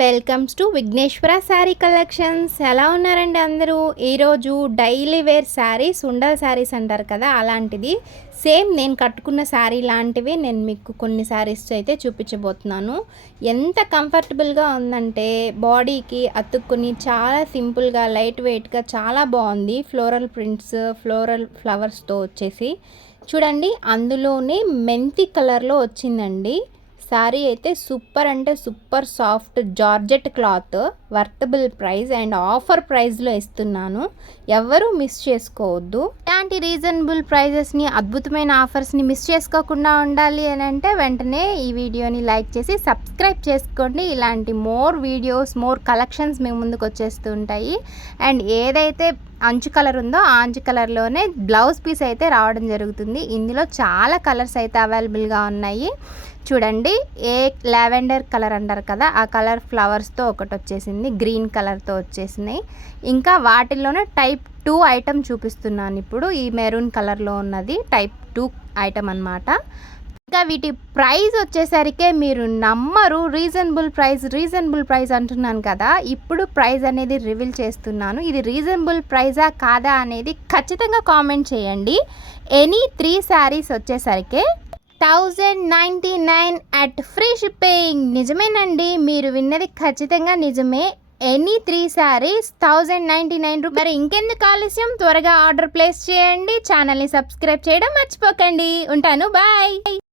Welcomes to Vighneshwara sari collections. ఎలా ఉన్నారండి అందరూ? ఈరోజు డైలీ వేర్ శారీస్, ఉండల్ శారీస్ అంటారు కదా, అలాంటిది సేమ్ నేను కట్టుకున్న శారీ లాంటివి నేను మీకు కొన్ని శారీస్ అయితే చూపించబోతున్నాను. ఎంత కంఫర్టబుల్గా ఉందంటే బాడీకి అతుక్కుని చాలా సింపుల్గా లైట్ వెయిట్గా చాలా బాగుంది. ఫ్లోరల్ ప్రింట్స్, ఫ్లోరల్ ఫ్లవర్స్తో వచ్చేసి చూడండి, అందులోనే మెంతి కలర్లో వచ్చిందండి. శారీ అయితే సూపర్ అంటే super soft georgette cloth, worthable price and offer ప్రైస్లో ఇస్తున్నాను. ఎవరు మిస్ చేసుకోవద్దు. ఇలాంటి రీజనబుల్ ప్రైజెస్ని, అద్భుతమైన ఆఫర్స్ని మిస్ చేసుకోకుండా ఉండాలి అని అంటే వెంటనే ఈ వీడియోని లైక్ చేసి సబ్స్క్రైబ్ చేసుకోండి. ఇలాంటి మోర్ వీడియోస్, మోర్ కలెక్షన్స్ మేము ముందుకు వచ్చేస్తూ ఉంటాయి. అండ్ ఏదైతే అంచు కలర్ ఉందో ఆ అంచు కలర్లోనే బ్లౌజ్ పీస్ అయితే రావడం జరుగుతుంది. ఇందులో చాలా కలర్స్ అయితే అవైలబుల్గా ఉన్నాయి. చూడండి, ఏ లావెండర్ కలర్ అంటారు కదా, ఆ కలర్ ఫ్లవర్స్తో ఒకటి వచ్చేసింది, గ్రీన్ కలర్తో వచ్చేసినాయి. ఇంకా వాటిల్లోనే టైప్ 2 ఐటమ్ చూపిస్తున్నాను ఇప్పుడు. ఈ మెరూన్ కలర్లో ఉన్నది టైప్ 2 ఐటమ్ అన్నమాట. ఇంకా వీటి ప్రైస్ వచ్చేసరికి మీరు నమ్మరు. రీజనబుల్ ప్రైస్ అంటున్నాను కదా, ఇప్పుడు ప్రైస్ అనేది రివీల్ చేస్తున్నాను. ఇది రీజనబుల్ ప్రైజా కాదా అనేది ఖచ్చితంగా కామెంట్ చేయండి. ఎనీ 3 శారీస్ వచ్చేసరికి 1099 అట్ ఫ్రీ షిప్పింగ్. నిజమేనండి, మీరు విన్నది ఖచ్చితంగా నిజమే. Any 3 saris 1099 rupees. మరి ఇంకెందుకు ఆలస్యం, త్వరగా ఆర్డర్ ప్లేస్ చేయండి. ఛానల్ని సబ్స్క్రైబ్ చేయడం మర్చిపోకండి. ఉంటాను, బాయ్.